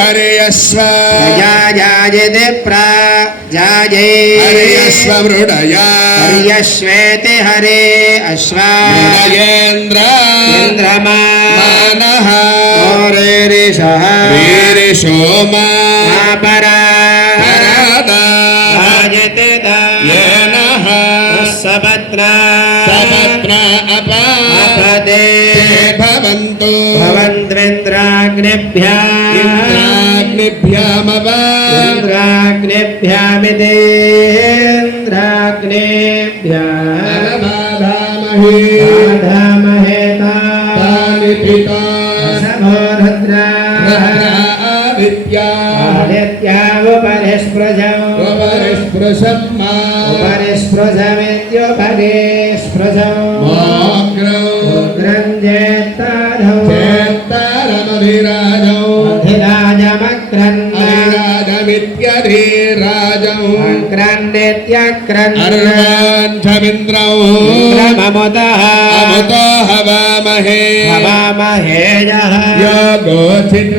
हरयस्व प्रजाजायते प्राजायै हरयस्व मृडया हर्यश्वेति हरे अश्वा मृडयेन्द्र इन्द्रमा मानः गौरेरिषः वीरिशोमा अपरा परादा राजते येनः सपत्रा सपत्न अपा अपदे ते भवन्तु भवन्त्रिन्द्राग्निभ्यः इन्द्राग्निभ्यामव इन्द्राग्निभ्यामिदेन्द्राग्नेभ्यः अनबाधामहे धामहेता तानि पिता समोरुद्रा आदित्या आदित्यावपरिस्पृशम् उपरिस्पृशम्मा उपरिस्पृशमित्युपरिस्पृशम् माग्रौ उग्रम् जेत्ताधौ चेत्तरमधिराजौ अधिराजमित्यधिराजौ अर्वाञ्छमिन्द्रौ अमुतो यो गोचिन्